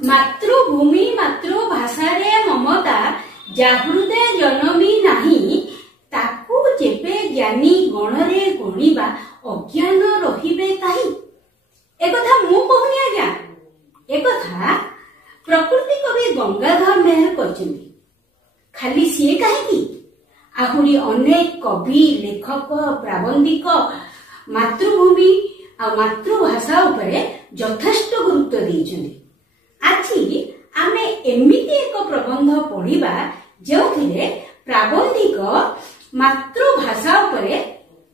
मातृभूमि मातृभाषा रे ममता जाहृदे जनमी नाही ताकू जेबे ज्ञानी गणरे गणिबा अज्ञान रहिबे ताही। एकथा मु कहूनी आज्ञा, एकथा प्रकृति कवि गंगाधर मेहर कहछन्ती। खाली सीए काहेकि आहुरी अनेक कवि लेखक प्राबंधिक मातृभूमि आ मातृभाषा उपरे यथेष्ट गुरुत्व देइछन्ती। आज आमे एमिति एक प्रबंध पढ़िबा जेउथिरे प्राबंधिक मातृभाषा उपरे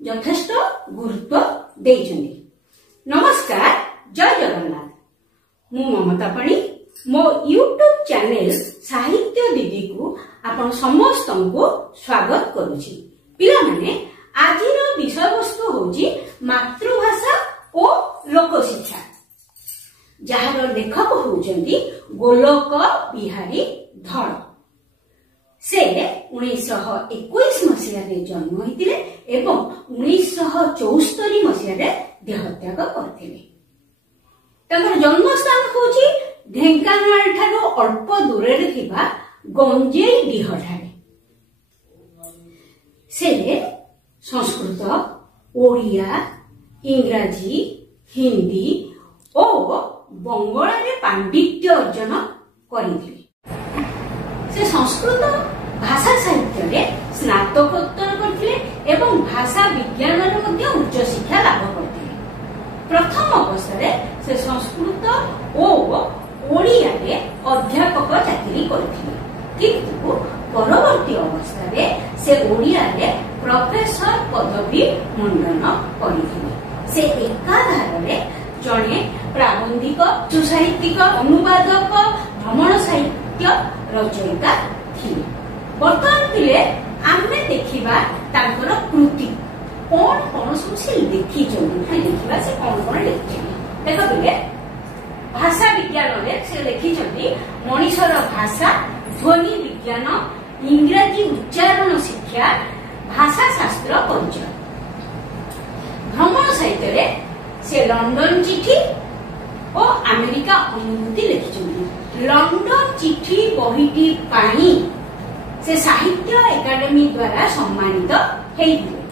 यथेष्ट गुरुत्व देइछन्ती। नमस्कार, जय जगन्नाथ। मु ममता पाणी मो यूट्यूब चैनल साहित्य दीदी को आपण समस्त को स्वागत करूची। पिला माने आजिर विषय वस्तु होची मातृभाषा और लोक शिक्षा, जार लेखक होउचंती गोलोक बिहारी धड़। से 1921 मसीह जन्म होइतिले एवं 1974 मसीह देहत्याग करथिले। तंकर जन्मस्थान होची ढेंकानाल ठारो अल्प दूर रे थिबा गंजेई डीह ठारे। से संस्कृत, ओडिया, इंग्राजी, हिंदी और बंगला रे पांडित्य अर्जन करिथिले। से संस्कृत भाषा साहित्य रे स्नातकोत्तर करथिले एवं भाषा विज्ञान रे मध्ये उच्च शिक्षा लाभ करथिले। प्रथम अवस्था रे से संस्कृत और ओडिया रे अध्यापक चाकरी करथिले, किंतु परवर्ती अवस्था रे से ओडिया रे प्रोफेसर पदवी मंडन करथिले। से एकाधार रे जणे प्राबंधिक, सुसाहित्यिक, अनुवादक, भ्रमण साहित्य रचयिता थिले। वर्तमान पिले आमे देखिबा तांकर कृति कोन कोन सब से लिखि जंती देखिबा से कोन कोन लिखि। देखो पिले भाषा विज्ञान रे से लिखि जंती मनीषर भाषा, ध्वनि विज्ञान, इंग्रजी उच्चारण शिक्षा, भाषा शास्त्र परिचय। भ्रमण साहित्य रे से लंडन चिठी और अमेरिका अनुभूति लिखिछन्ती। लंडन चिठी बहिटी पाणी से साहित्य एकाडेमी द्वारा सम्मानित हेइथिले।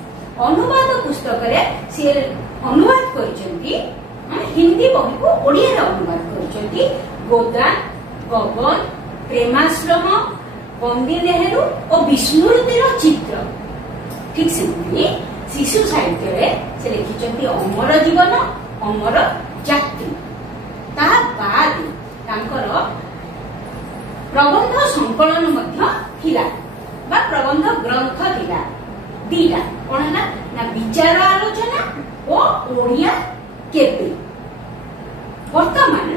अनुवाद पुस्तक रे से अनुवाद करिछन्ती, हिंदी बही को ओडिया रे अनुवाद करिछन्ती गोदान, गगन, प्रेमाश्रम, बंदी नेहरू और विस्मृतिर चित्र। ठीक से शिशु साहित्य रे से लिखिछन्ती अमर जीवन, अमर जाति। ता बाद तांकर प्रबंध संकलन मध्य थिला बा प्रबंध ग्रंथ थिला दीटा। कोन ना विचार आलोचना और ओडिया केपे। वर्तमान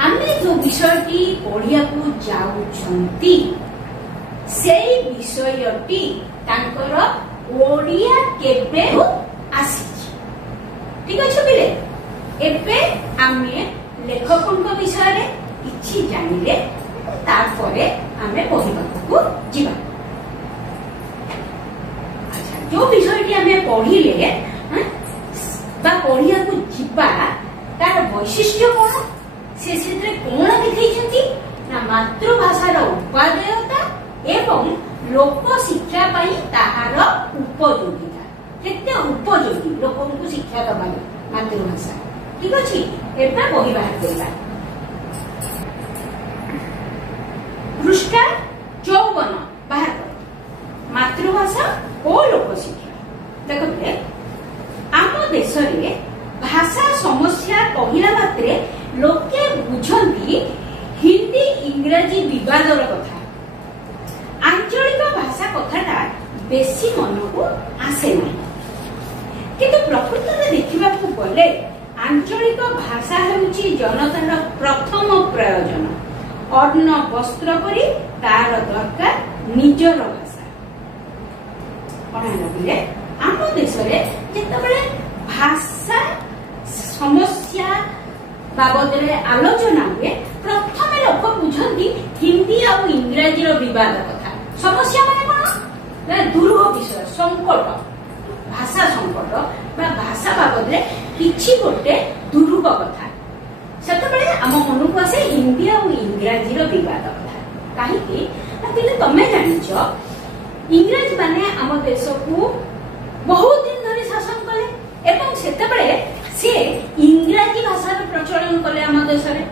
आमे जो विषयटी पढ़िया को जाउछंती से विषयटी तांकर ओडिया केपे आसी। ठीक अछि पिले, एबे आमे लेखकक विषय रे किछि जानिले तारपरे आमे पढ़िबाकू जिबा। अच्छा, जो विषयटी आमे पढ़िले बा पढ़िया को जिबा तार वैशिष्ट्य कोन, से सेत्रे कोन लिखैछंती ना मातृभाषार उपादेयता एवं लोक शिक्षा पाई ताहार उपयोगिता। केते उपयोगी लोकଙ୍କୁ शिक्षा दबा मातृभाषा। ठीक अछि, एबे बही बाहर करबा। पृष्ठा 54 बाहर कर मातृभाषा और लोक शिक्षा। देखो आम देश रे भाषा समस्या कहिला मात्रे लोके बुझंती हिंदी इंग्रजी विवादर कथा। आंचलिक भाषा कथाटा बेसी मन को आसे नहीं, किंतु प्रकृत में देखा गले आंचलिक भाषा हेउची जनतार प्रथम प्रयोजन। अन्न वस्त्र परि तार दरकार निजर भाषा। आम देश में जिते भाषा समस्या बाबद आलोचना हुए प्रथम लोक बुझती हिंदी और इंग्राजी विवाद कथा। समस्या माने कौन? दुर्ग विषय संकट, भाषा संकट भाषा बाबद किछि गोटे दुर्ग कथा। सेतबेले आम मन को से हिंदी और इंग्राजी रो विवाद कथा कहीं तमें जानिच इंग्रेज माने आम देश को बहुत दिन धरी शासन कले एवं सेतेबेले से इंग्राजी भाषा प्रचलन कले आम देश रे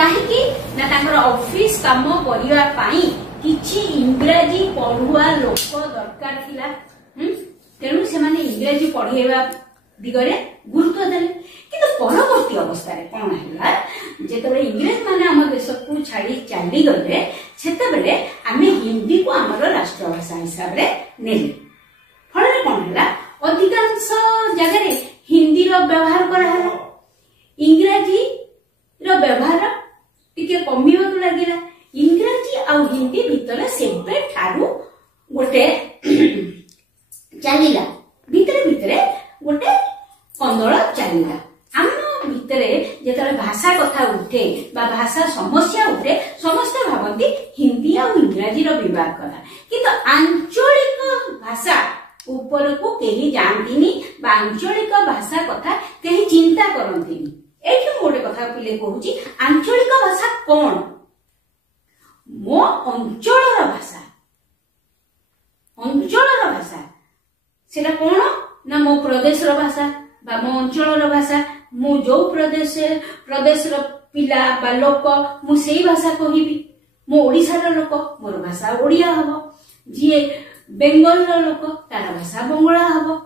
कहीं ना तांकर ऑफिस काम करिवा पाई किछि इंग्राजी पढ़ुआ लोक दरकार थिला तेणु से माने इंग्राजी पढ़ेवा दिगरे गुरुत्व देले किंतु परवर्ती अवस्था रे कोन हैला जेतबे इंग्रेज माने हम देश को छाड़ी चली गले सेतेबेले आमे हिंदी को हमर राष्ट्र भाषा हिसाब रे नेले फळे कोन हैला अधिकांश जगह रे हिंदी रो व्यवहार करा हैला इंग्राजी रो व्यवहार टिके कमियो लागिला इंग्राजी आ हिंदी भितर सेबे ठारू गोटे चलिला भितरे भितरे गोटे कंदल चलिला आम भितरे जेतले भाषा कथा उठे बा भाषा समस्या उठे समस्त भावती हिंदी और इंग्राजी रो विवाद कथा किंतु आंचलिक भाषा ऊपर को केही जानतीनी बा आंचलिक भाषा कथा केही चिंता करंतीनी एठी मोटे कथा पिले कहूची आंचलिक भाषा कोन मो अंचलर भाषा अंचलर भाषा सेटा कोन ना मो प्रदेशर भाषा बा मो अंचलर भाषा मु जो प्रदेशर पिला बा लोक मु सेही भाषा कहिबी मो ओडिसार लोक मोर भाषा ओडिया हबो जे बेंगल लोक तार भाषा बंगला हबो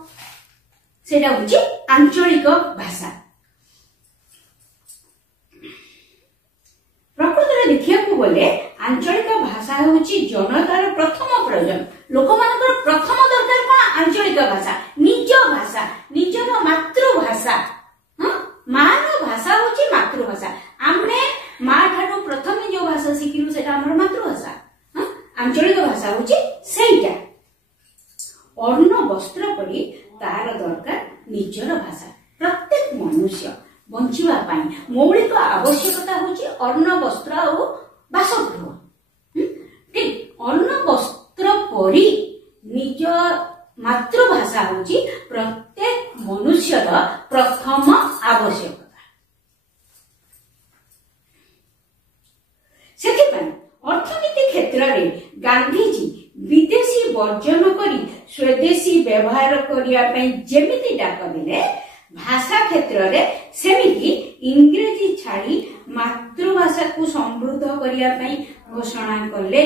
सेटा होची आंचलिक भाषा प्रकृति देखिया को बोले आंचलिक भाषा होची जनतार प्रथम प्रयोजन लोक मानकर प्रथम दरकार कोन आंचलिक भाषा निजर मातृभाषा मान भाषा होची मातृभाषा आमे मा ठाडो प्रथम जो भाषा शिखिलु सेटा हमर मातृभाषा आंचलिक भाषा होची सेटा अन्न वस्त्र परि तार दरकार निजर भाषा प्रत्येक मनुष्य बंचिबा पाई मौलिक आवश्यकता होची अन्न वस्त्र और बासगृह ठीक अन्न वस्त्र परि निज मातृभाषा होची प्रत्येक मनुष्यर प्रथम आवश्यकता सेथिपाई अर्थनीति क्षेत्र रे गांधीजी विदेशी वर्जन करी स्वदेशी व्यवहार करिया पई जेमिति डाक दिले भाषा क्षेत्र रे सेमिति इंग्रेजी छाड़ी मातृभाषा को समृद्ध करिया पई घोषणा कले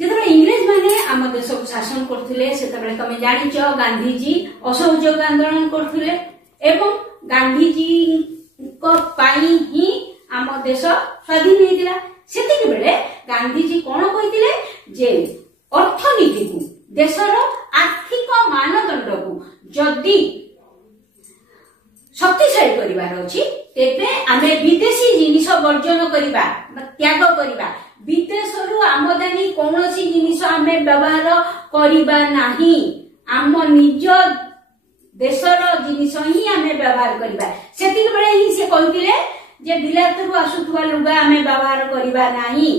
जेतबे इंग्रेज माने आम देश को शासन करथिले सेतबे तमे जानिच गांधीजी असहयोग आंदोलन करथिले एवं गांधीजी को पाई ही आम देश स्वाधीन हेतिला सेतिक बेले गांधीजी कोन कहिथिले जे अर्थनीति को देशर आर्थिक मानदंड को जदी शक्तिशाली करिवार अछि तेबे आमे विदेशी जिनिस वर्जन करिबा त्याग करिबा विदेशरु आमदानी कोनोसी जिनिस आमे व्यवहार करिबा नाही आम निज देशर जिनिस ही आमे व्यवहार करिबा सेतिक बेले ही से कहिथिले जे बिलातरु आसुथुवा लुगा आमे व्यवहार करिबा नाही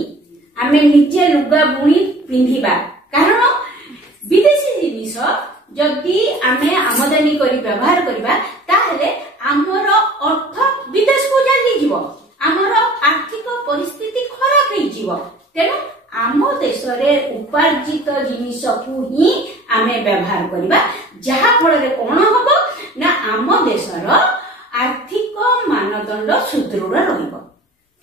आमे निजे लुगा बुणी पिंधिबा कारण विदेशी जिनिस जदि आमे आमदानी करी व्यवहार करिबा ताहले आमर अर्थ विदेश को जानी जीवो आमर आर्थिक परिस्थिति खराब होई जीवो तेनु आम देश रे उपार्जित जिनिस को ही आमे व्यवहार करिबा जहा फल रे कोन हबो ना आम देशर आर्थिक मानदंड सुदृढ़ रहिबो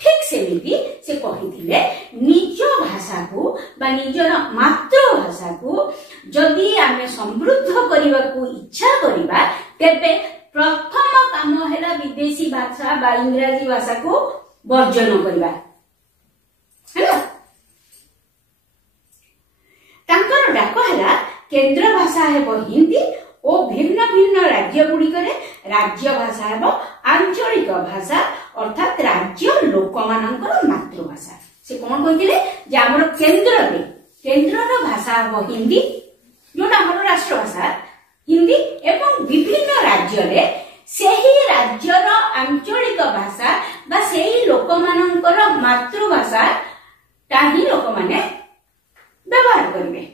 ठीक सेमिति से कहिथिले निज भाषा को बा निजर मातृभाषा को जदि आमे समृद्ध करिबा को इच्छा करिबा तेबे प्रथम काम हैला विदेशी भाषा बा इंग्राजी भाषा को वर्जन करिबा हैला तांकर डाक हैला केंद्र भाषा हेबो हिंदी ओ भिन्न भिन्न राज्य गुड़िकरे राज्य भाषा हेबो आंचलिक भाषा अर्थात राज्य लोकमानंकर मातृभाषा से कोन कहिथिले जे हमर केंद्रर भाषा हेबो हिंदी जोटा हमर राष्ट्र भाषा हिंदी एवं विभिन्न राज्य रे सेही राज्यर आंचलिक भाषा बा सेही लोकमानंकर मातृभाषा ताही लोक माने व्यवहार करिवे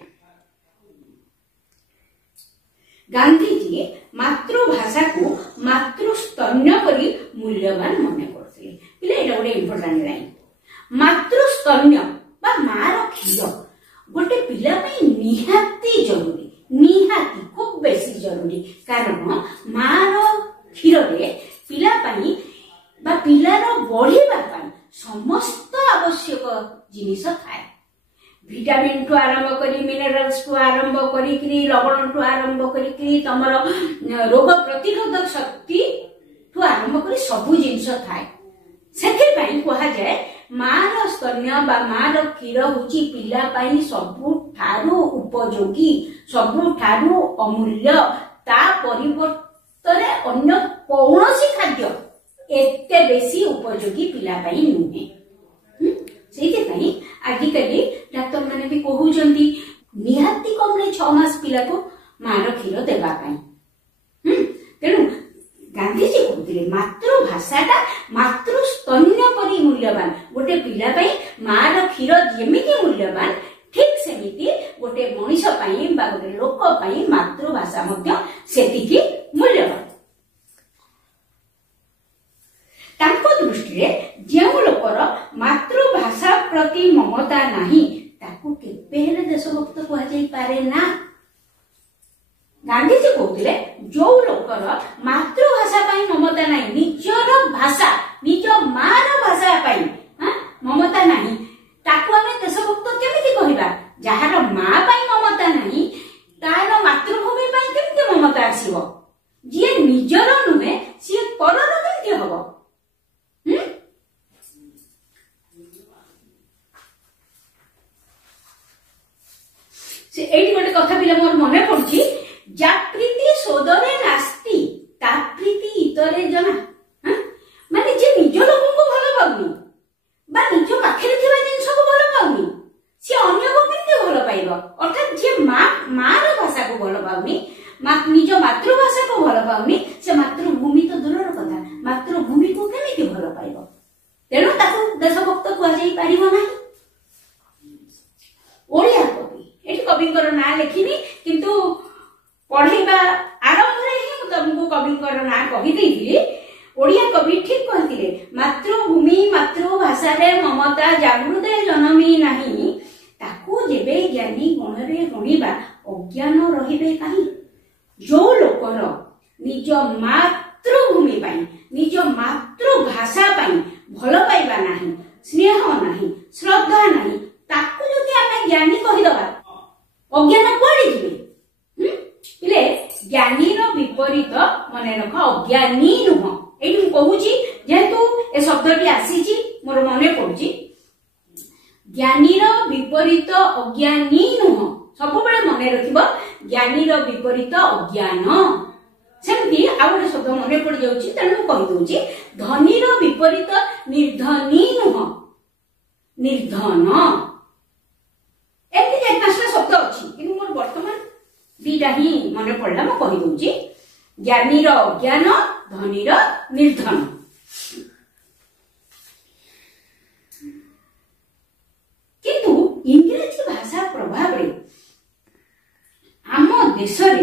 गांधीजी मातृभाषा को मातृस्तन्य करी मूल्यवान मने ପିଲେ ଏଇଟା ଗୋଟେ ଇମ୍ପୋର୍ଟାଣ୍ଟ ଲାଇନ୍। ମାତୃସ୍ତନ୍ୟ ବା ମାର କ୍ଷୀର ଗୋଟେ ପିଲା ପାଇଁ ନିହାତି ଜରୁରୀ, ନିହାତି ଖୁବ ବେଶୀ ଜରୁରୀ। କାରଣ ମାର କ୍ଷୀରରେ ପିଲା ପାଇଁ ବା ପିଲାର ବଢିବା ପାଇଁ ସମସ୍ତ ଆବଶ୍ୟକ ଜିନିଷ ଥାଏ। ভিটামিন টু আরম্ভ করি মিনারেলস টু আরম্ভ করি লবণ টু আরম্ভ করি তমর রোগ প্রতিরোধক শক্তি টু আরম্ভ করি সবু জিনিস থাকে। সেথিপাই কুহা যায় মার স্তন্য বা মার ক্ষীর হচ্ছে পিলা পাই ସବୁଠାରୁ উপযোগী, ସବୁଠାରୁ অমূল্য। তা পরিবর্তনে অন্য কৌশি খাদ্য এতে বেশি উপযোগী পিলা পাই নুহে। সেইপাই আজিকালি ডাক্তার মানে भी कहउचंती निहाती कम रे 6 मास पिला को मार क्षीर देबा पाई। तेणु गांधीजी कहते मातृभाषाटा मातृस्तन्य परि मूल्यवान। गोटे पिला पाई मार क्षीर जेमिति मूल्यवान ठीक सेमिति गोटे मनीष पाई बा गोटे लोक पाई मातृभाषा मध्य सेतिकी मूल्यवान। तांको दृष्टि रे जेउ लोकर मातृभाषा प्रति ममता नाही ताकू केबे हेले देशभक्त कुहा जाई पारे ना। गांधीजी कहते जो लोकर मातृभाषा पाई ममता नाही, निजर भाषा निज मार भाषा पाई ममता नाही ताकू आमे देशभक्त केमिति कहिबा। जहार मां पाई ममता नाही तार मातृभूमि पाई केमिति ममता आसीबो। जे निजर नुहे से परर केमिति हबो। से एठी गोटे कथा बिले मोर मने पड़छि, जा प्रीति सोदरे नास्ति ता प्रीति इतरे जना। माने जे निज लोक को भलो पाउनी बा निज पाखरे थिबा जिंस को भलो पाउनी से अन्य को केमते भलो पाइबो। अर्थात जे मार भाषा को भलो पाउनी, निज मातृभाषा को भलो पाउनी, से मातृभूमि तो दूरर कथा मातृभूमि को केमिति भलो पाइबो। तेणु ताकू देशभक्त कुहा जाई पारिबो नाही। ओडिया कवि एठी कविंकर ना लेखिनी किंतु पढ़ेबा आरंभ रे ही तुमको कविंकर ना कहि देइली। ओडिया कवि ठीक कहतिले मातृभूमि मातृभाषा रे ममता जागृते जनमी नाही ताकू जेबे ज्ञानी गणरे गणिबा अज्ञान रहिबे काहे। जो लोकर निज मातृभूमि पाई निज मातृभाषा पाई भल पाइबा नाही, स्नेह नाही, श्रद्धा नाही ताकू जदि आमे ज्ञानी कहिदबा अज्ञान कुआडे जिवे। पिले ज्ञानीर विपरीत मने रख अज्ञानी नुह। एठी मु कहूची जेतु ए शब्दटी आसीची मोर मने पडुची ज्ञानीर विपरीत अज्ञानी नुह। सब बेले मने रखिबो ज्ञानीर विपरीत अज्ञान। सेमती आ गोटे शब्द मने पड़ जाउची तेणु कहि दउची धनीर विपरीत निर्धनी नुह, निर्धन। एमती जे पांचटा शब्द अछि कि मोर वर्तमान दीटा ही मने पड़ला म कहि दउची ज्ञानीर अज्ञान धनीर निर्धन। किंतु इंग्रजी भाषा प्रभाव रे आम देश रे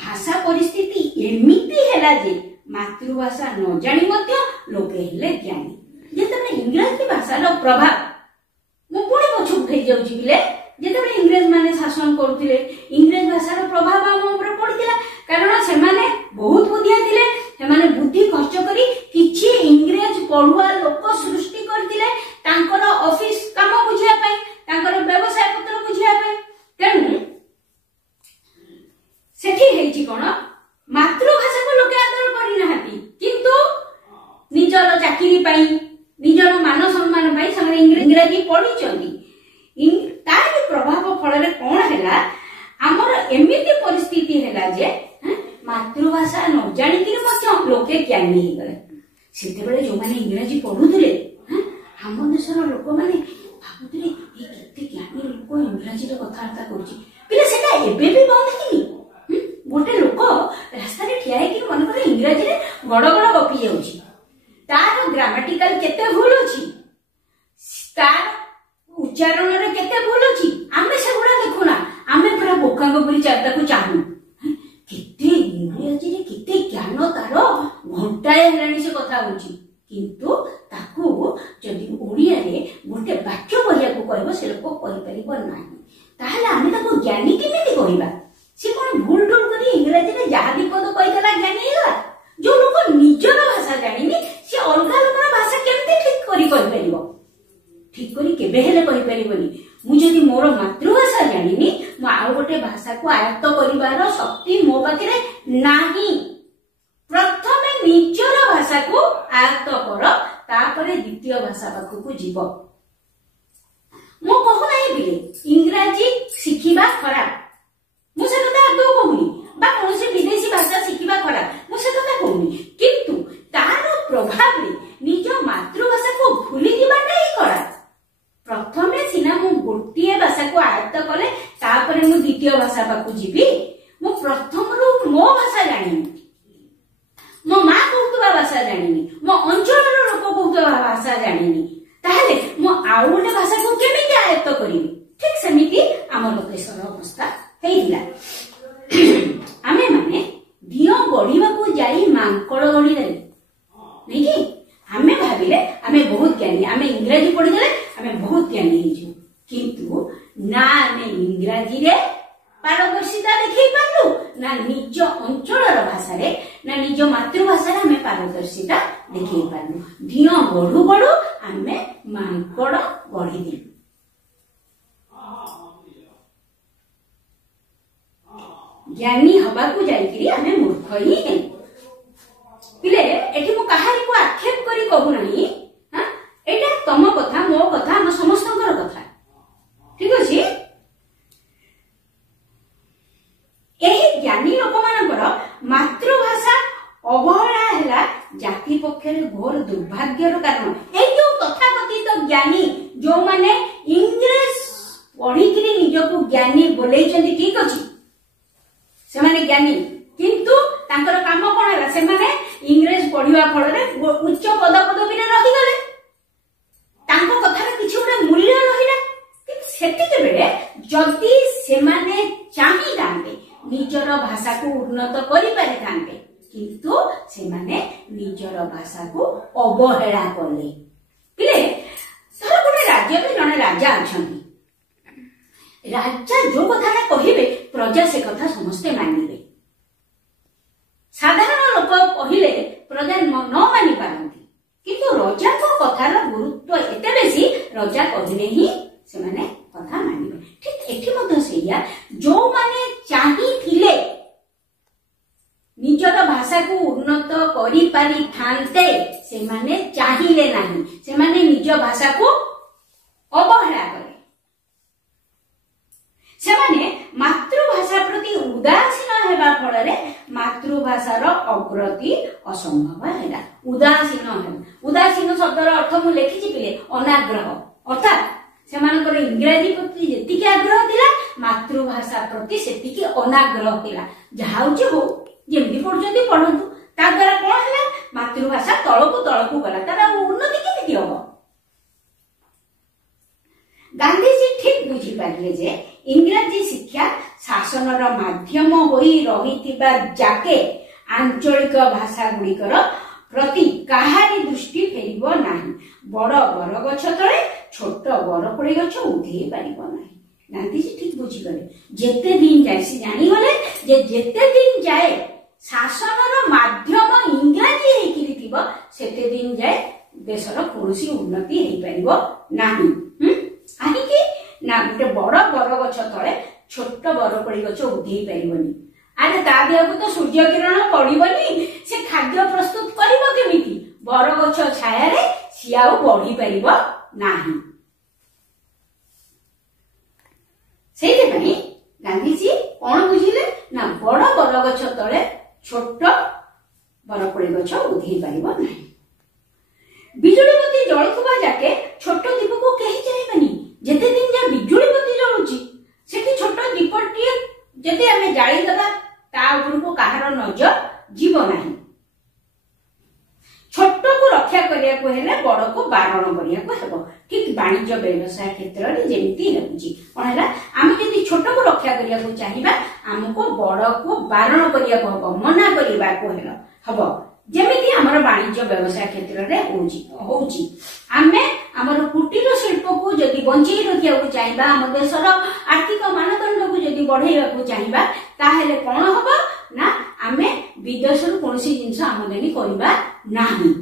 भाषा परिस्थिति एमिति हेला जे मातृभाषा न जानी मध्य लोके हेले ज्ञानी। जेतबे इंग्रजी भाषा रो प्रभाव मु पुणी पछु उठै जाउची बिले जेतबे इंग्रेज माने शासन करथिले इंग्रेज भाषा रो प्रभाव हम ऊपर पड़ितिला। कारण से माने बहुत बुद्धिया थिले, से माने बुद्धि खर्च करी किछि इंग्रेज पढुआ लोक सृष्टि करथिले तांकर ऑफिस काम बुझिया पई तांकर व्यवसाय पत्र बुझिया पई। तेणु सेठी हेछि कोन मातृभाषा को लोके आदर करि नाहाती किंतु निजर चाकरी पाई निजर मान सम्मान पाई संगे इंग्रजी पढिचंती। तार प्रभाव फल रे कोन हैला हमर एमिति परिस्थिति हैला जे मातृभाषा न जानि कि मध्य लोके ज्ञानी हे गले। सेते बेले जो माने इंग्रजी पढुथिले हम देशर लोक माने भाबुथिले ए केते ज्ञानी लोक इंग्रजी रे कथार्ता करूची। पिले सेटा एबे भी बंद हेनी। गोटे लोक रास्ता रे ठिया हे कि मन करे इंग्रजी रे गडगड गपी जाउची, तार ग्रामेटिकल केते भूल अछि, तार उच्चारण रे केते भूल अछि, आमे सेगुडा देखुना। आमे पूरा बोकांग परि चारताकू चाहू केते इंग्रजी रे केते ज्ञान तार घंटाए हेलानी से कथा होची। किंतु ताकू जदि ओडिया रे गोटे वाक्य कहियाको कहबो से लोक कहि परिबो नाही ताहले आमे ताको ज्ञानी केमिति कहबा से कोन भूल टूल करी इंग्रजी रे जहा भी पद कहितला ज्ञानी हेला जो लोक निजर भाषा जानिनी से अलगा लोकर भाषा केमिति ठीक करी कहि परिबो ठीक करी केबे हेले कहि परिबोनी मु जदि मोर मातृभाषा जानिनी मु आ गोटे भाषा को आयत्त करिवार शक्ति मो पाखरे नाही प्रथमे निजर भाषा को आयत्त कर तापरे द्वितीय भाषा पाखकु जीव मो कहू नाही बिले इंग्रजी शिखिबा खराब मु से कथा आदौ कहूनी बा कोनसे विदेशी भाषा शिखिबा खराब मु से कथा कहूनी किंतु तार प्रभाव रे निज मातृभाषा को भूली दिबाटा ही खराब प्रथमे सिना मु गोटिए भाषा को आयत्त कले तापरे मु द्वितीय भाषा पाखकु जीवी मु प्रथमरु मो भाषा जानिनी मो माँ कहूवा भाषा जानिनी मो अंचल लोक कहूवा भाषा जानिनी ताहले मो आउ गोटे भाषा को केमिति आयत्त करिवि ठीक सेमिति हमर देशर अवस्था हेइला आमे माने दियो गढिबा को जाई मांकड़ गढि देले नै कि आमे भाबिले आमे बहुत ज्ञानी आमे इंग्रजी पढि देले आमे बहुत ज्ञानी हिजु किंतु ना आमे इंग्रजी रे पारदर्शिता देखै पारलु ना निज अंचलर भाषा रे ना निज मातृभाषा रे आमे पारदर्शिता देखै पारलु दियो गढु गढु आमे मांकड़ गढि देलु ज्ञानी हबा को जाईकरी आमे मूर्ख ही हे पिले एठी मु कहारी को आक्षेप करी कहू नाही हां एटा तम कथा मो कथा हम समस्तकर कथा ठीक अछि एही ज्ञानी लोक मानकर मातृभाषा अवहेला हैला जाति पक्षरे घोर दुर्भाग्यर कारण ए जो तथाकथित ज्ञानी जो माने इंग्लिश पढिकरी निजको ज्ञानी बोलैछन्ती ठीक अछि से माने ज्ञानी किंतु तांकर काम कोन हैला से माने इंग्लिश पढिवा फल रे उच्च पद पदवी रे रहि गले तांको कथा रे किछु उडा मूल्य रहिला कि सेति के बेले जदी से माने चाहि दांते निजर भाषा को उन्नत करि पारे थांते किंतु से माने निजर भाषा को अवहेला करले पिले सर गोटे राज्य रे जने राजा अछंती राजा जो कथा कहिबे प्रजा से कथा समस्ते मानिबे साधारण लोक कहिले प्रजा न मानि पारंती किंतु राजा को कथार गुरुत्व एते बेसी राजा कहिले ही से माने कथा मानिबे ठीक एठी मत सेया जो माने चाहि थिले निजर भाषा को उन्नत करि पारि थांते से माने चाहिले नाही से माने निज भाषा को अवहेला करे से माने मातृभाषा प्रति उदासीन हेबा फल रे मातृभाषार अग्रति असंभव हैला उदासीन शब्दर अर्थ मु लेखिछि पिले अनाग्रह अर्थात से मानकर इंग्रजी प्रति जेतिकी आग्रह थिला मातृभाषा प्रति सेतिकी अनाग्रह थिला जाहाउछि हो जेमि पढुचंती पढंतु ता द्वारा कोन हैला मातृभाषा तळकु गला तारा उन्नति केमिति होबो गांधीजी ठीक बुझी पारिले जे इंग्रजी शिक्षा शासनर माध्यम होई रहितिबा जाके आंचलिक भाषा गुड़िकर प्रति काहारी दृष्टि फेरिबो नाही बड़ बरगछ तळे छोट बरकोड़ी गछ उठेई पारिबो नाही गांधीजी ठीक बुझी गले जेते दिन जाय से जानि गले जे जेते दिन जाय शासनर माध्यम इंग्रजी हेकिरि थिबो सेते दिन जाय देशर कोनोसी उन्नति हेई पारिबो नाही आहिकी ना गोटे बड़ बरगछ तळे छोट बरकोड़ी गछ उठेई पारिबोनी अरे ता देहको तो सूर्य किरण पड़िबनी से खाद्य प्रस्तुत करिबो केमिति बरगछ छाया रे सियाउ बढ़ी परिबो नाही सेहि पई गांधीजी कोन बुझिले ना बड़ बरगछ तळे छोट बरकोड़ी गछ उठेई पारिबो नाही बिजुली बत्ती जळुथबा जाके छोट दीपको केही चाहेबनी जेते दिन जा बिजुली बत्ती जळुची सेठी छोट दीपटी जदि आमे जाळी दबा ता उपरको काहार नजर जीव नाही छोट को रक्षा करिया को हेले बड़ को बारण करिया को हेबो ठीक वाणिज्य व्यवसाय क्षेत्र रे जेमिति हेउची कोन हैला आमे जदि छोट को रक्षा करिया को चाहिबा हमको बड़ को बारण करिया को हेबो मना करिबा को हेलो हबो जेमिति आमर वाणिज्य व्यवसाय क्षेत्र में होउची आमे आमर कुटीर शिल्प को जदि बंचई रखिया को चाहिबा हम देशर आर्थिक मानदंड को जदि बढ़ाइबा को चाहिबा ताहेले कोन हबो ना आमे विदेशर कोनसी जिंस आमदानी करबा नाही।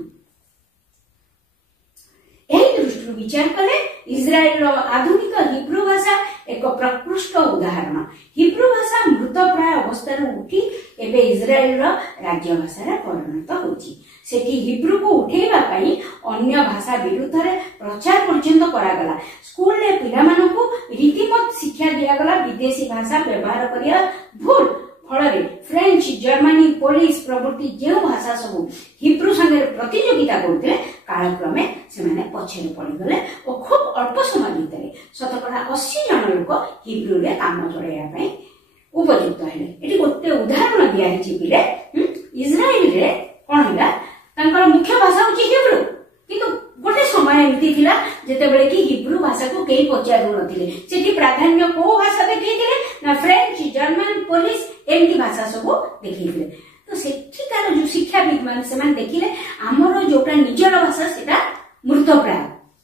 एही दृष्टि विचार कले इस्राएल आधुनिक हिब्रू भाषा एक प्रकृष्ट उदाहरण। हिब्रू भाषा मृतप्राय अवस्था उठी एबे इस्राएल राज्य भाषा परिणत होची। सेठी हिब्रू को उठेबा पई अन्य भाषा विरुद्ध रे प्रचार पर्यंत करागला। स्कूल रे पिला मानकु रीतिमत शिक्षा दिया गला विदेशी भाषा व्यवहार करिया भूल फଳରେ फ्रेंच जर्मनी पोलिश प्रभृति जो भाषा सब हिब्रू संगे प्रतियोगिता करते कालक्रमे से पछे पड़गले और खूब अल्प समय भितर शतकड़ा 80 जन लोक हिब्रू रे काम चलैया उपयुक्त हेले। एटी गोटे उदाहरण दिया पिले इस्राएल रे कोन होला तांकर मुख्य भाषा होची हिब्रू किंतु गोटे समय एमती थिला जेते बेले कि हिब्रू भाषा को केही पचारू नथिले सेठी प्राधान्य को भाषा देखैथिले ना फ्रेंच जर्मन पोलिश एमती भाषा सब देखैथिले। तो सेठिकार जो शिक्षाविद मान से मान देखिले हमरो जोटा निजर भाषा सेटा मृतप्राय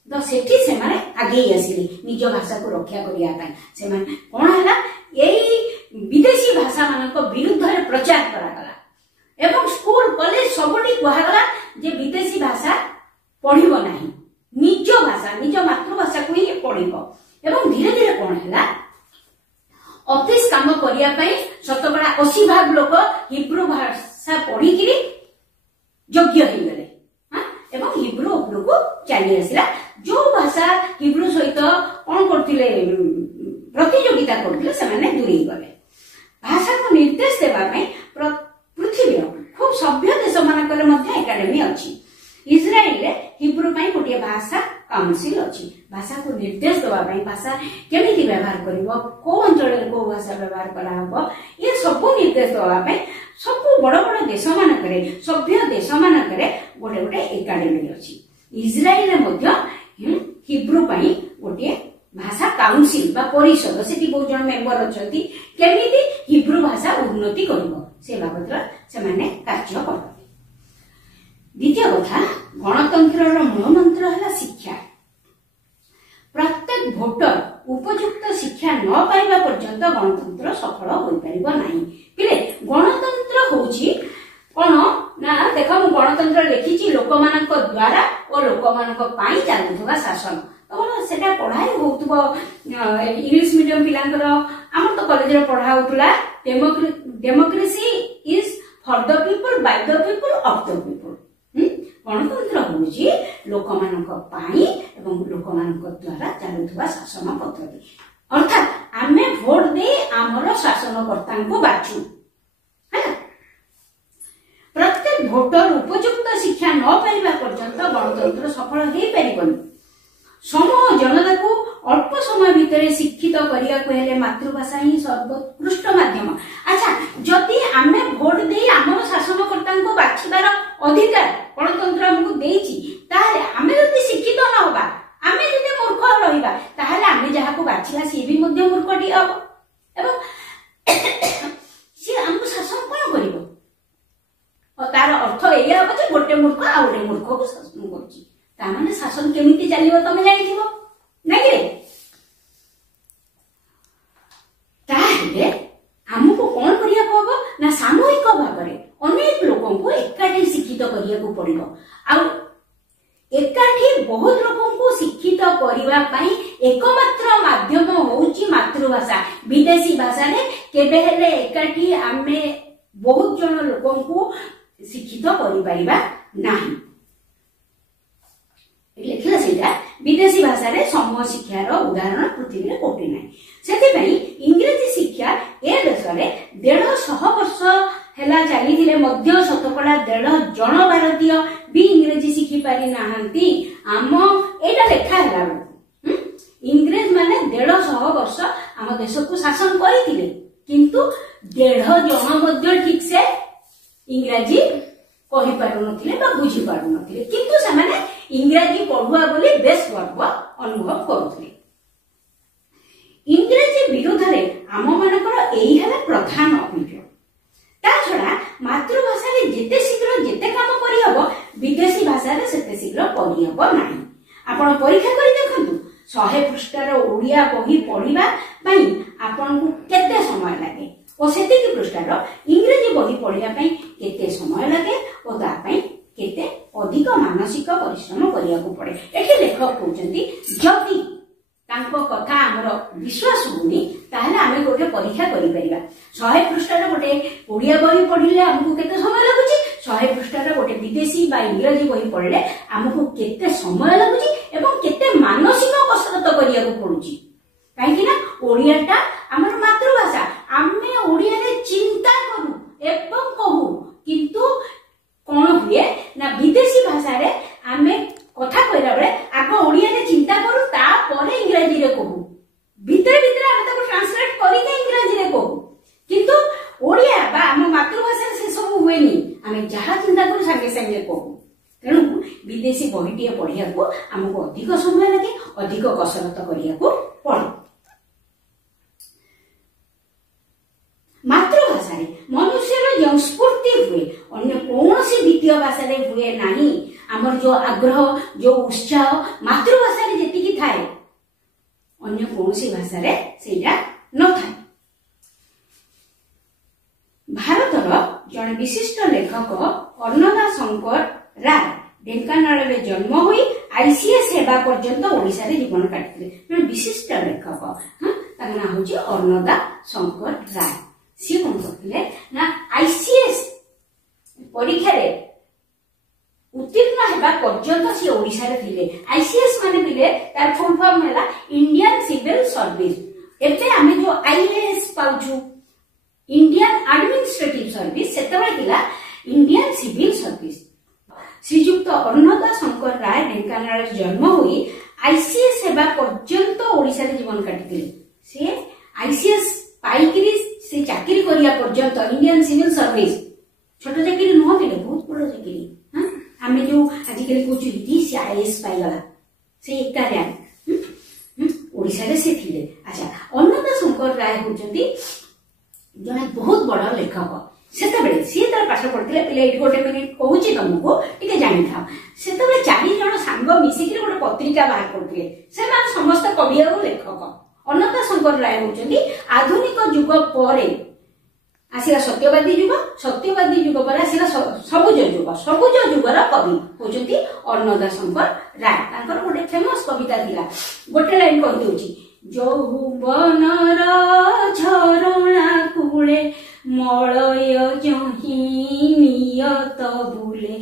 तो सेठी से माने आगे आसिले निज भाषा को रक्षा करिया पय से मान कोन हला एई विदेशी भाषा मान को विरुद्ध रे प्रचार करा गला एवं स्कूल कॉलेज सबटी कहा गला जे विदेशी भाषा पढ़िबो नाही निज भाषा निज मातृभाषा को ही पढ़िबो एवं धीरे धीरे कोन हला ऑफिस काम करिया पई शतकड़ा 80 भाग लोक हिब्रू भाषा पढ़ी किरी योग्य हो गले हां एवं हिब्रू उपरू को चली आसिला जो भाषा हिब्रू सहित कोन करथिले प्रतियोगिता करथिले से माने दूरी गले। भाषा को निर्देश देबा पई पृथ्वी खूब सभ्य देश मानकर मध्य एकेडमी अछि। इस्राएल रे हिब्रू पई गोटे भाषा काउंसिल अछि। भाषा को निर्देश देबा पई भाषा केमिति व्यवहार करिवो को अंचल रे को भाषा व्यवहार करा हबो ये सब निर्देश देबा पई सब बड़ बड़ देश मानकर सभ्य देश मानकर गोटे गोटे एकेडमी अछि। इस्राएल रे मध्य हिब्रू पई गोटे भाषा काउंसिल बा परिषद सेठी बहुत जन मेंबर अछंती केमिति हिब्रू भाषा उन्नति करिवो से बाबत से माने कार्य करते। द्वितीय कथा गणतंत्र मूल मंत्र है शिक्षा। प्रत्येक भोटर उपयुक्त शिक्षा न पाइबा पर्यंत गणतंत्र सफल हो परिबो नाही। पिले गणतंत्र होची कोन ना देखो मु गणतंत्र लिखिची लोक मानक द्वारा और लोक मानक पाई चालुथबा शासन तो सेटा पढ़ाई होतबो इंग्लिश मीडियम पिलांकर हमर तो कॉलेज रे पढ़ा होतला democracy is for the people by the people of the people. गणतंत्र होची लोक मानक पाई एवं लोक मानक द्वारा चालुथबा शासन पद्धति अर्थात आमे वोट दे हमर शासनकर्ता को बाछु है। प्रत्येक भोटर उपयुक्त शिक्षा न पाइबा पर्यंत गणतंत्र सफल हो परिबनी। समूह जनता को अल्प समय भितर शिक्षित करिया को हेले मातृभाषा ही सर्वोत्कृष्ट माध्यम। अच्छा जदि आमे वोट दे हमर शासनकर्ता को बाछिबार अधिकार गणतंत्र हमको देइछि ताले आमे जदि शिक्षित न होबा आमे जदि मूर्ख रहिबा ताले आमे जहा को बाछिला सी भी मध्य मूर्खटी हबो एवं सी हमको शासन कोन करिवो और तार अर्थ एया हबो जे गोटे मूर्ख आ गोटे मूर्ख को शासन करछि तामाने शासन केमिति चलिबो तमे जानिथिबो नाकी ताहे हमको कोन करिया हबो ना सामूहिक भाबरे अनेक लोगों को एकाठी शिक्षित करिया को पड़िबो आ एकाठी बहुत लोगों को शिक्षित करिवा पई एकमात्र माध्यम होउची मातृभाषा। विदेशी भाषा रे केबे हेले एकाठी आमे बहुत जन लोगों को शिक्षित करि परिबा नाही। लिखला सेटा विदेशी भाषा रे समूह शिक्षार उदाहरण पृथ्वी रे कोटी नाही। सेति पई इंग्रजी शिक्षा ए देश रे 150 वर्ष हेला चली थिले मध्य शतकड़ा 1.5 जन भारतीय भी इंग्रजी शिखि पारि नाहंती। आम एटा लेखा हैला इंग्रेज माने 150 वर्ष आम देश को शासन करिथिले किंतु 1.5 जन मध्य ठीक से इंग्रजी कहि पारु नथिले बा बुझी पारु नथिले किंतु से माने इंग्रजी पढ़ुआ बोली बेस गर्व अनुभव करुथिले। इंग्रजी विरोध रे आम मानकर एही हला प्रधान अभियोग। ता छड़ा मातृभाषा रे जेते शीघ्र जेते काम करि हबो विदेशी भाषा रे सेते शीघ्र पढि हबो नाही। आपण परीक्षा करि देखंतु 100 पृष्ठार ओडिया बही पढिबा पई आपनकु केते समय लागे और सेतिक पृष्ठार इंग्रजी बही पढिबा पई केते समय लागे और ता पई केते अधिक मानसिक परिश्रम करियाकु पड़े। एठी लेखक कहउचंती जदि तांको कथा हमर विश्वास होनी ताहले आमे गोटे परीक्षा करि परिबा। 100 पृष्ठार गोटे ओडिया बही पढिले हमकु केते समय लागुची, 100 पृष्ठार गोटे विदेशी बा इंग्रजी बही पढिले हमकु केते समय लागुची एवं केते मानसिक कसरत करियाकु पडुची। काहे कि ना ओडियाटा हमर मातृभाषा, आमे ओडिया रे चिंता करू एवं कहू, किंतु कोन हुए ना विदेशी भाषा रे आमे कथा कहला बेले आगो ओडिया रे चिंता करू ता परे इंग्रजी रे कहू, भीतर भीतर आमे ताको ट्रांसलेट करी के इंग्रजी रे कहू, किंतु ओडिया बा हम मातृभाषा से सब हुएनी, आमे जहा चिंता करू संगे संगे कहू। तेणु विदेशी बहीटी पढ़िया को आमको अधिक समय लगे, अधिक कसरत करिया को पड़े। मातृभाषा रे मनुष्यर जो स्फूर्ति हुए अन्य कौनसी द्वितीय भाषा रे हुए नहीं। आमर जो आग्रह जो उत्साह मातृभाषा रे जेतिकी थाए अन्य कौनसी भाषा रे सेटा न थाए। भारतर जन विशिष्ट लेखक अन्नदा शंकर राय ढेंकानाल रे जन्म हुई आईसीएस सेवा पर्यंत ओडिशा रे जीवन काटिले। विशिष्ट लेखक तार नाम होची अन्नदा शंकर राय। सी कोन करथिले ना आईसीएस परीक्षा रे उत्तीर्ण हेबा पर्यंत सी ओडिशा रे थिले। आईसीएस माने बिले तार फुल फॉर्म हैला इंडियन सिविल सर्विस। एते आमे जो आईएएस पाउछु इंडियन एडमिनिस्ट्रेटिव सर्विस सेतबे थिला इंडियन सिविल सर्विस। श्रीजुक्त अन्नदा शंकर राय ढेंकानाल जन्म हुई आईसीएस सेवा पर्यंत ओडिशा रे जीवन काटिथिले। से आईसीएस पाइकरी से चाकरी करिया पर्यंत इंडियन सिविल सर्विस छोट चाकरी न होतिले बहुत बड़ चाकरी। हां हमें जो आजिकल कोचु सी आईएएस पाइगला से एका रैंक ओडिशा रे से थिले। अच्छा अन्नदा शंकर राय होचंती जने बहुत बड़ लेखक। सेतबेले सी तार पाठ पढ़थिले पिले एठी गोटे मिनिट कहूची तुमको टिके जानि थाओ। सेतबेले 4 जण सांग मिसिकरी गोटे पत्रिका बाहर करथिले, से माने समस्त कवि और लेखक। अन्नदा शंकर राय होचंती आधुनिक युग परे आसिला सत्यवादी युग, सत्यवादी युग पर आसिला सबुज युग, सबुज युगर कवि होचंती अन्नदा शंकर राय। तांकर गोटे फेमस कविता थिला, गोटे लाइन कहि दोची যৌবনর ঝরଣା কূলে মলয় জহি নিয়ত বুলে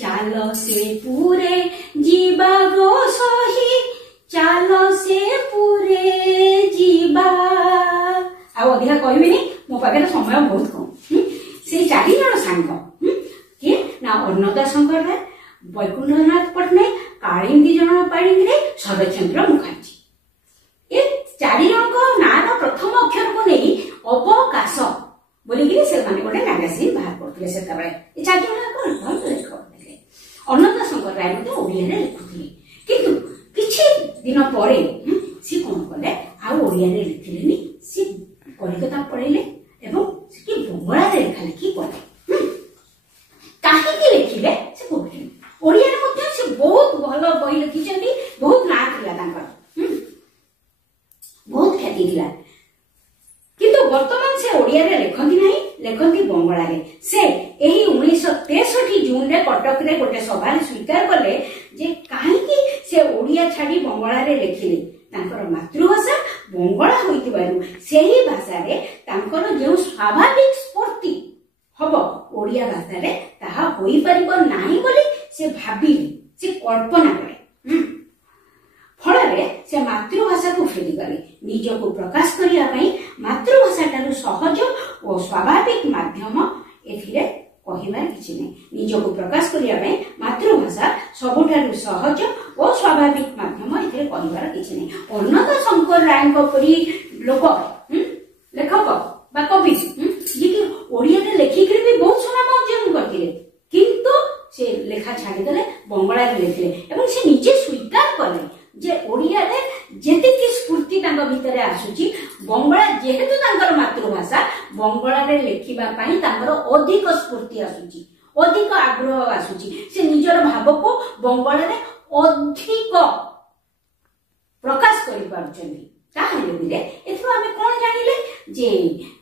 চাল সে পুরে যিবা গো সহি চাল সে পুরে যিবা। ଆଉ ଅଧିକା କହିବିନି, ମୋ ପାଖରେ ସମୟ ବହୁତ କମ। ସେ 4 ଜଣ ସାଙ୍ଗ କିଏ ନା ଅନ୍ନଦା ଶଙ୍କର ରାୟ, ବୈକୁଣ୍ଠନାଥ ପଟ୍ଟନାୟକ, କାଳିନ୍ଦୀ ଜଣ ପାଣିଗ୍ରାହୀ, ଶରତଚନ୍ଦ୍ର ମୁଖାର୍ଜୀ। ए 4 जनक नार प्रथम अक्षर को नहीं अवकाश बोलिकी से माने गोटे मैगजीन बाहर करथिले। सेतबेले ए 4 जनक भल लेखक थे। अन्नदा शंकर राय मते ओडिया रे लिखुथिले, किंतु किछि दिन परे सी कोन कले आ ओडिया रे लिखिलेनी। सी कलिकता पढिले एवं सी बंगला रे लिखा लिखि कले। काहे कि लिखिले से कहले ओडिया रे मते से बहुत भल बही लिखिचंदी, बहुत ना थिला तांकर, बहुत ख्याति थिला। किंतु वर्तमान से ओडिया रे लेखंती नहीं, लेखंती बंगला रे। से एही 1963 जून रे कटक रे गोटे सभा रे स्वीकार कले जे काहे कि से ओडिया छाडी बंगला रे लिखिले। तांकर मातृभाषा बंगला होइतिबारु सेही भाषा रे तांकर जे स्वाभाविक स्फूर्ति हबो ओडिया भाषा रे ताहा होई परिबो नाही बोली से भाबिले, से कल्पना करे। फल से मातृभाषा को फेरी गले। निज को प्रकाश करने मातृभाषा ठारू सहज और स्वाभाविक माध्यम एथिरे कहिबार किछि नै। निज को प्रकाश करने मातृभाषा सबुठारू सहज और स्वाभाविक माध्यम एथिरे कहिबार किछि नै। अन्नदा शंकर राय परी लोक लेखक बा कवि जे कि ओडिया रे लेखिकरी भी बहुत सुनाम अर्जन करथिले, किंतु से लेखा छाड़ी देले, बंगला रे लिखिले एवं से निजे स्वीकार कले जे ओडिया रे जेतिकी स्फूर्ति तांग भितरे आसुची बंगला जेहेतु तांकर मातृभाषा बंगला रे लेखिबा पई तांकर अधिक स्फूर्ति आसुची अधिक आग्रह आसुची से निजर भाव को बंगला रे अधिक प्रकाश करि पारुचंदी ताहेले बिले एथु आमे कोन जानिले जे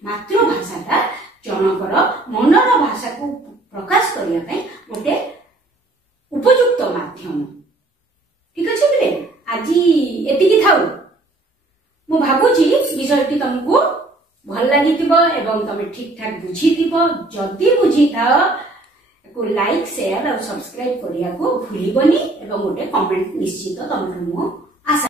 मातृभाषाटा जनकर मनर भाषा को प्रकाश करिया पई गोटे उपयुक्त माध्यम ठीक अछि बिले आजी एतिकी थाउ मु भाबुची विषयटी तुमको भल लागिथिबो एवं तमे ठीक ठाक बुझिथिबो जदी बुझिथाओ को लाइक शेयर और सब्सक्राइब करिया को भूलिबनी एवं गोटे कमेंट निश्चित तमरो मु आशा